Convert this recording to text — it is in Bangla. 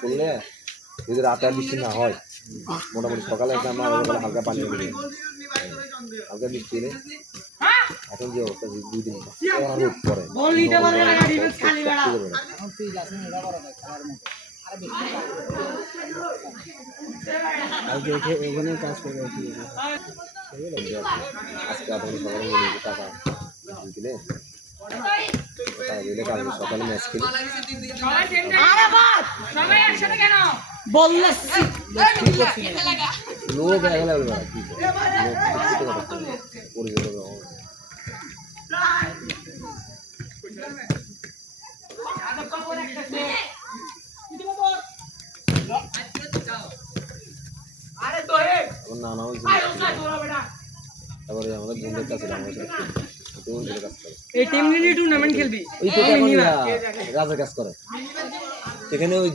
করলে যদি রাতে আর বৃষ্টি না হয় মোটামুটি সকালে একটা আমরা হালকা পানি এনে দিই হালকা বৃষ্টি এনে এখন যে অবস্থা 2 দিন রোদ পরে ওখানে কাজ করে আজকে আপনি সকালে বলি টাকা দিলে দিলে কালকে সকালে ম্যাচ খেলি লোক অ্যাভেলেবল বেড়া কি পরিচয় নানা তারপরে আমাদের বন্ধুর কাছে এই টিম নিয়ে টুর্নামেন্ট খেলবি রাজা কাজ করে এখানে ওই